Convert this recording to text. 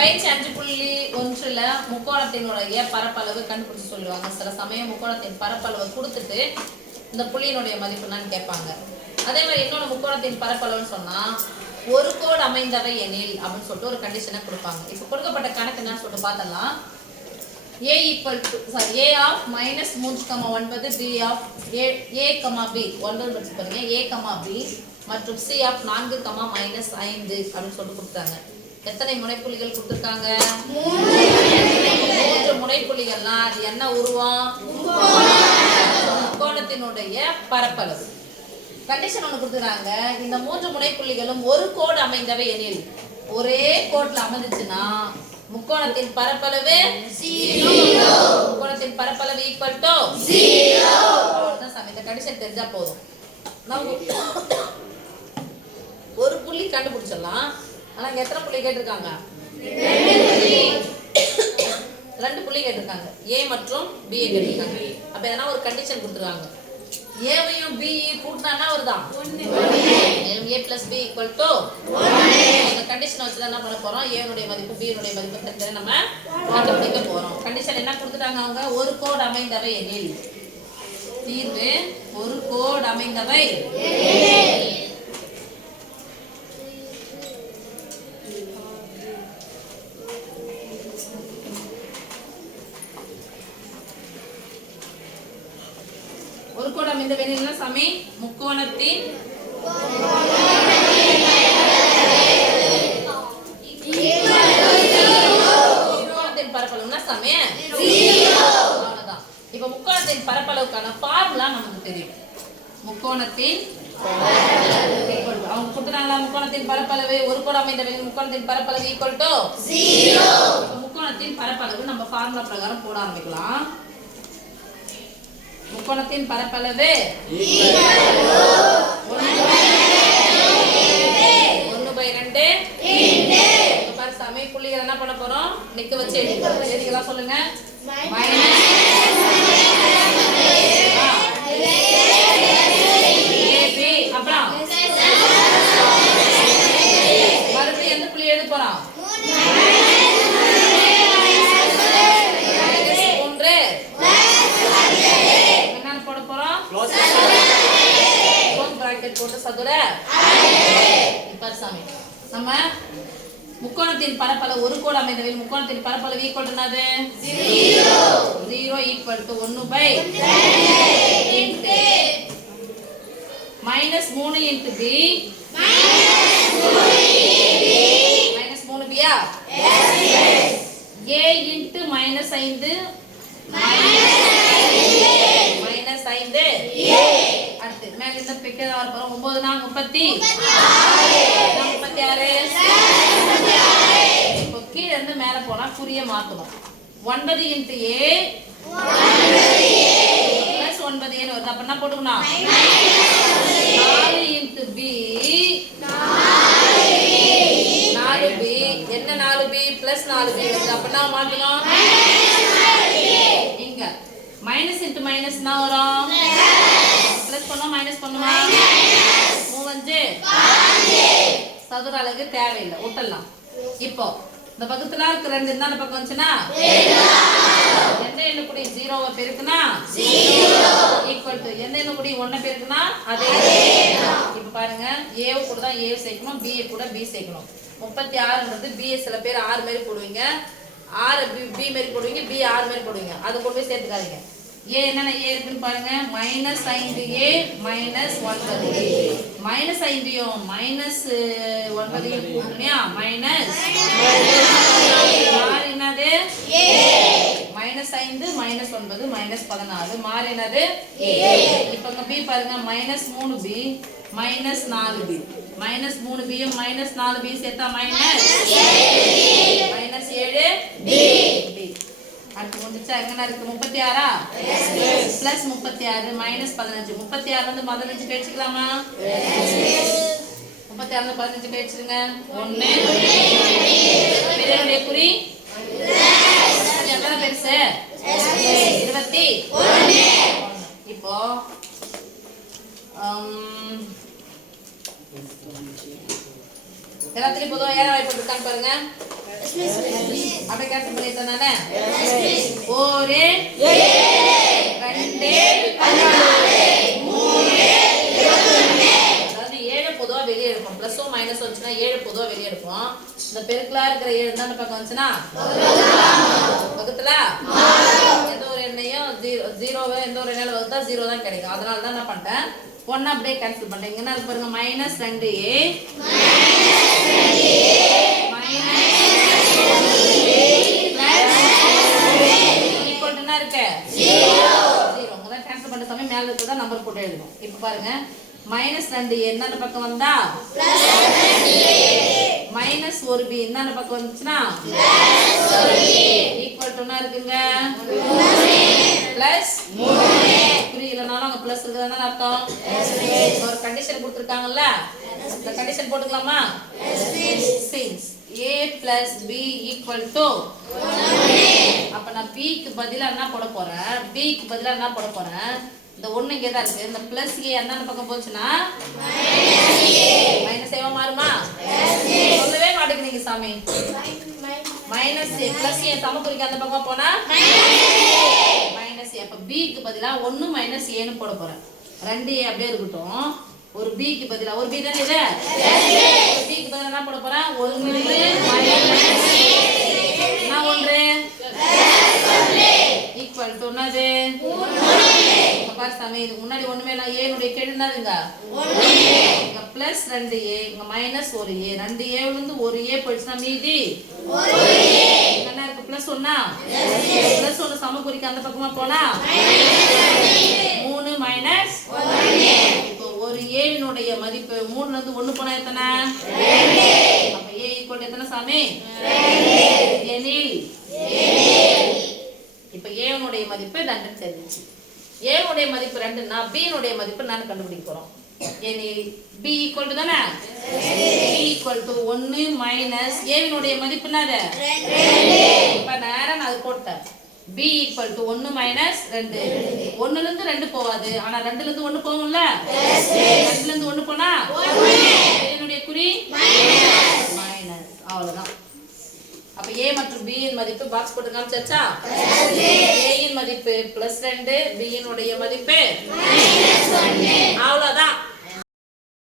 பயிற்சி அஞ்சு புள்ளி ஒன்றுல முக்கோணத்தினுடைய பரப்பளவு கண்டுபிடிச்சு சொல்லுவாங்க. சில சமயம் முக்கோணத்தின் பரப்பளவு கொடுத்துட்டு இந்த புள்ளியினுடைய மதிப்பு என்னன்னு கேட்பாங்க. அதே மாதிரி இன்னொன்று முக்கோணத்தின் பரப்பளவுன்னு சொன்னால் ஒரு கோடு அமைந்தவை எனில் அப்படின்னு சொல்லிட்டு ஒரு கண்டிஷனை கொடுப்பாங்க. இப்போ கொடுக்கப்பட்ட கணக்கு என்னன்னு சொல்லிட்டு பார்த்தலாம் A equal to sorry A of minus மூன்று கமா ஒன்பது B of A A comma B ஒன்பது படிச்சு பாருங்க. ஏ கமா பி மற்றும் சி ஆஃப் நான்கு கமா மைனஸ் ஐந்து அப்படின்னு சொல்லிட்டு கொடுத்தாங்க எத்தனை முனைப்புள்ளிகள் கொடுத்துருக்காங்க? மூன்று. முனைப்புள்ளிகள்னா அது என்ன உருவம்? முக்கோணத்தினுடைய பரப்பளவு. கண்டிஷன் ஒன்று கொடுத்துருக்காங்க. இந்த மூன்று முனைப்புள்ளிகளும் ஒரு கோடு அமைந்தவை எனில் ஒரே கோட்ல அமைஞ்சிச்சுன்னா முக்கோணத்தின் பரப்பளவு முக்கோணத்தின் பரப்பளவு ஈக்குவல் டு இந்த கண்டிஷன் தெரிஞ்சா போதும். ஒரு புள்ளி கண்டுபிடிச்சிடலாம். ஆனா இங்க எத்தனை புள்ளி கேட்டிருக்காங்க? ரெண்டு புள்ளி கேட்டிருக்காங்க. ஏ மற்றும் பி கேட்டிருக்காங்க. அப்ப எதனா ஒரு கண்டிஷன் கொடுத்துருக்காங்க ஏவையும் பி கூட்டினா வருதான் A plus B equal to இந்த கண்டிஷனை வச்சு தான் என்ன பண்ண போறோம்? ஏனுடைய மதிப்பு பிஎனுடைய மதிப்பு தனித்தனி நம்ம கண்டுபிடிக்க போறோம். கண்டிஷன் என்ன கொடுத்துட்டாங்க அவங்க? ஒரு கோடு அமைந்தவை எனில். தீர்வு ஒரு கோடு அமைந்தவை எனில்னா சாமி முக்கோணத்தின் முக்கோணத்தின் பரப்பளவுனா சாமி இப்ப முக்கோணத்தின் பரப்பளவுக்கான ஃபார்முலா நமக்கு தெரியும். முக்கோணத்தின் அவங்க கொடுத்துட்டாங்களா? முக்கோணத்தின் பரப்பளவு. ஒரு கோடு அமைந்த முக்கோணத்தின் பரப்பளவு ஈக்குவல் டு முக்கோணத்தின் பரப்பளவு நம்ம ஃபார்முலா பிரகாரம் போட ஆரம்பிக்கலாம். முக்கோணத்தின் பரப்பளவு ஒன்று பை ரெண்டு இப்ப பாரு சாமி புள்ளிகள் என்ன பண்ண போறோம் நிக்க வச்சு எழுதிக்கிறோம் எழுதிக்கலாம் சொல்லுங்க மைனஸ் ஏபி அப்புறம் மறுபடியும் எந்த புள்ளி எழுத போறோம் மூன்று என்னன்னு போட போறோம் க்ளோஸ் பிராக்கெட் போட்டு சதுர? சாமி. நம்ம முக்கோணத்தின் பரப்பளவு ஒரு கோடு அமைந்தவில் முக்கோணத்தின் பரப்பளவு ஈக்குவல் என்னது? ஜீரோ ஈக்குவல் டு ஒன்னு பை மைனஸ் மூணு இன்ட்டு பி மைனஸ் மூணு பியா ஏ இன்ட்டு மைனஸ் ஐந்து. மைனஸ் ஐந்து. ஏ மேல இந்த பிக்சர் வர ஒன்பது நாள் முப்பத்தி முப்பத்தி ஆறு. இப்போ கீழே இருந்து மேல போனா குறிய மாத்தணும் ஒன்பது இன்ட்டு ஏ. பிளஸ் ஒன்பது ஏன்னு வருது. அப்ப என்ன போட்டுக்கணும்? நாலு இன்ட்டு பி. நாலு பி. என்ன நாலு பி? பிளஸ் நாலு பி வருது. அப்ப என்ன மாத்தணும்? இங்க. மைனஸ் இன்ட்டு மைனஸ் வரும்? பிளஸ் பண்ணோம் மைனஸ் பண்ணுமா? மூவஞ்சு. சதுர அலகு தேவையில்லை விட்டுடலாம் இப்போ இந்த பக்கத்துல இருக்க ரெண்டு இந்த பக்கம் வந்துச்சுன்னா? எந்த எண்ணு கூடி ஜீரோவை பெருக்குனா? ஈக்குவல் டு எந்த கூடி ஒன்னை பெருக்குனா? அதே இப்போ பாருங்க ஏவை கூட தான் ஏ சேர்க்கணும் பி கூட பி சேர்க்கணும். முப்பத்தி ஆறுன்றது பி சில பேர் ஆறு மாதிரி போடுவீங்க. ஆறு பி பி மாதிரி போடுவீங்க பி ஆறு மாதிரி போடுவீங்க. அதை கொண்டு போய் சேர்த்துக்காதீங்க. ஏ என்னென்ன ஏ இருக்குன்னு பாருங்க. மைனஸ் ஐந்து ஏ மைனஸ் ஒன்பது ஏ. மைனஸ் ஐந்தையும் மைனஸ் ஒன்பதையும் கூட்டணியா மைனஸ் மாறு என்னது? மைனஸ் ஐந்து மைனஸ் ஒன்பது மைனஸ் பதினாலு. மாறு என்னது? இப்போ இங்க பி பாருங்க. மைனஸ் மூணு பி மைனஸ் நாலு பி மைனஸ் மூணு பியும் மைனஸ் நாலு பி சேர்த்தா மைனஸ் மைனஸ் ஏழு பி அடுத்து வந்துச்சா? எங்கன்னா இருக்கு? முப்பத்தி ஆறா பிளஸ் முப்பத்தி ஆறு மைனஸ் பதினஞ்சு. முப்பத்தி ஆறுல இருந்து பதினஞ்சு கழிச்சுக்கலாமா முப்பத்தி ஆறுல பதினஞ்சு கழிச்சிருங்க ஒண்ணு. பெரியனுடைய குறி? எத்தனை பெருசு? இருபத்தி. இப்போ எல்லாத்துலயும் பொதுவாக ஏழை வாய்ப்பு இருக்கான்னு பாருங்க. அப்படியே கேட்டு பண்ணிட்டேன் நானே. ஒரு ரெண்டு அதாவது ஏழு பொதுவா வெளியே எடுப்போம் பிளஸோ மைனஸ் வந்துச்சுன்னா ஏழு பொதுவா வெளியே எடுப்போம் இந்த பெருக்கலா இருக்கிற ஏழு தானே பக்கம் வந்துச்சுன்னா? பக்கத்துல? எந்த ஒரு எண்ணையும் ஜீரோ ஜீரோவை எந்த ஒரு எண்ணெயில வகுத்தா ஜீரோ தான் கிடைக்கும். அதனால தான் என்ன பண்ணிட்டேன். ஒன்னு அப்படியே கேன்சல் பண்ணிட்டேன். என்ன இருக்கு பாருங்க மைனஸ் ரெண்டு ஏ மேல போட்டு எழுதணும் இப்போ பாருங்க. மைனஸ் ரெண்டு என்னென்ன பக்கம் வந்தா? மைனஸ் ஒரு பி என்னென்ன பக்கம் வந்துச்சுன்னா? ஈக்குவல் டு இருக்குங்க? பிளஸ் புரியலனாலும் அங்க பிளஸ் இருக்குதுன்னு அர்த்தம்? ஒரு கண்டிஷன் கொடுத்துருக்காங்கல்ல? இந்த கண்டிஷன் போட்டுக்கலாமா? Since A plus B equal to அப்ப நான் பிக்கு பதிலா என்ன போட போறேன்? பிக்கு பதிலா என்ன போட போறேன்? இந்த ஒண்ணு இங்கே தான் இருக்கு. இந்த பிளஸ் ஏ அந்த பக்கம் போச்சுன்னா மைனஸ் ஏவா மாறுமா? சொல்லவே மாட்டேங்கிறீங்க சாமி. மைனஸ் ஏ பிளஸ் ஏ சமக்குறிக்கு அந்த பக்கம் போனா மைனஸ் ஏ அப்ப பிக்கு பதிலா ஒன்னு மைனஸ் ஏன்னு போட போறேன். ரெண்டு ஏ அப்படியே இருக்கட்டும். ஒரு பிக்கு பதிலா ஒரு பி தானே இது? ஒரு பிக்கு பதிலா என்ன போட போறேன்? ஒன்னு மைனஸ் என்ன ஒன்று? ஈக்குவல் டு என்னது? பாரு சாமி இதுக்கு முன்னாடி ஒண்ணுமே இல்லை. ஏனுடைய கெழு இருங்க இங்க பிளஸ் ரெண்டு ஏ இங்க மைனஸ் ஒரு ஏ ரெண்டு ஏல இருந்து ஒரு ஏ போயிடுச்சுன்னா மீதி? இங்க என்ன இருக்கு பிளஸ் ஒன்னா பிளஸ் ஒன்னு சமக்குறிக்கு அந்த பக்கமா போனா? மூணு மைனஸ் இப்போ ஒரு ஏவினுடைய மதிப்பு மூணுல இருந்து ஒண்ணு போனா எத்தனை? அப்ப ஏ ஈக்குவல் எத்தனை சாமி? எனில். இப்ப ஏனுடைய மதிப்பு ரெண்டுன்னு தெரிஞ்சிச்சு. ஏனுடைய மதிப்பு ரெண்டுன்னா பியினுடைய மதிப்பு நான் கண்டுபிடிக்க எனில் பி ஈக்குவல் டு தானே? ஈக்குவல் டு ஒன்னு மைனஸ் ஏவினுடைய மதிப்பு என்னது? இப்ப நேரா நான் அது போட்டேன். பி ஈக்குவல் டு ஒன்னு மைனஸ் ரெண்டு. ஒண்ணுல இருந்து ரெண்டு போவாது ஆனா ரெண்டுல இருந்து ஒண்ணு போகும்ல? ரெண்டுல இருந்து ஒண்ணு போனா என்னுடைய குறி மைனஸ் அவ்வளவுதான் அப்ப ஏ மற்றும் b இன் மதிப்பு பாக்ஸ் போட்டு காமிச்சாச்சா இன் மதிப்பு பிளஸ் ரெண்டு b இனுடைய மதிப்பு? அவ்வளவுதான்.